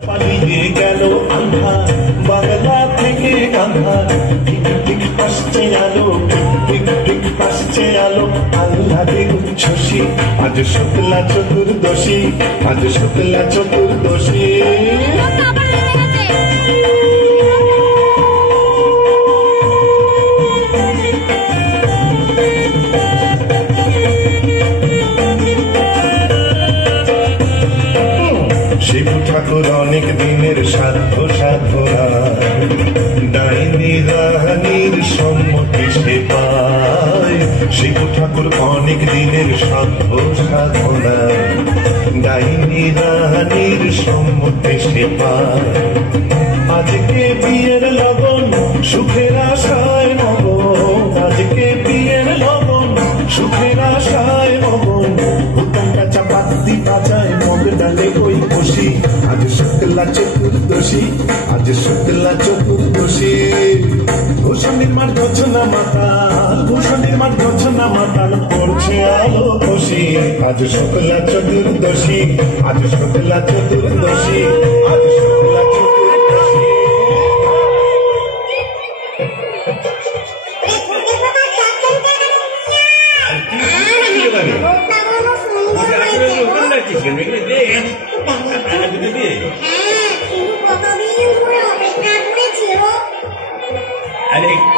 পালিয়ে গেল আন্ধার বাংলা থেকে আন্ধার, ঠিক ঠিক আসছে আলো, ঠিক ঠিক আসছে আলো, আহ্লাদে উচ্ছ্বসী আজ শুক্লা চতুর্দশী, আজ শুক্লা চতুর্দশী। শিব ঠাকুর অনেক দিনের সাধ্য সাধনা, ডাইনি রানীর সম্মতি সে পায়। শিব ঠাকুর অনেক দিনের সাধ্য সাধনা, ডাইনি রানীর সম্মতি সে পায়। আজকে বিয়ের লগন সুখের আশায় মগন, আজকে বিয়ের লগন সুখের আশায় মগন, হুতাঙ্গা চাপাতি বাজায় মগ ডালে ওই বসি, আজ শুক্লা চতুর্দশী, আজ শুক্লা চতুর্দশী। ভূষণীর মার গছনা মাতাল, ভূষণীর মার গছনা মাতাল পড়ছে আলো খুশি, আজ শুক্লা চতুর্দশী, আজ শুক্লা চতুর্দশী, আজ শুক্লা চতুর্দশী।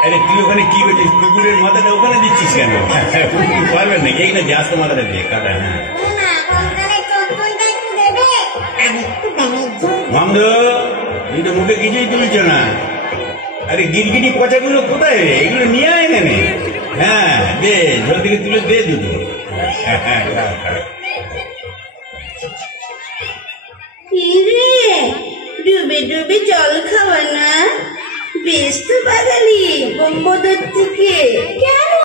আরে তুই ওখানে কি করছিস? কুকুরের মাথাটা ওখানে দিচ্ছিস কেন? পারবেন নাকি এখানে জাস্ত মাথাটা দিয়ে কাটা? হ্যাঁ বন্ধ, তুই তো মুখে কিছুই তুলছ না। আরে গিরগিটি পচাগুলো কোথায় রে? এগুলো নিয়ে আয় এখানে। হ্যাঁ দে, জল থেকে তুলে দে দুটো। ডুবে ডুবে জল খাওয়া না, বেশ তো বাঙালি।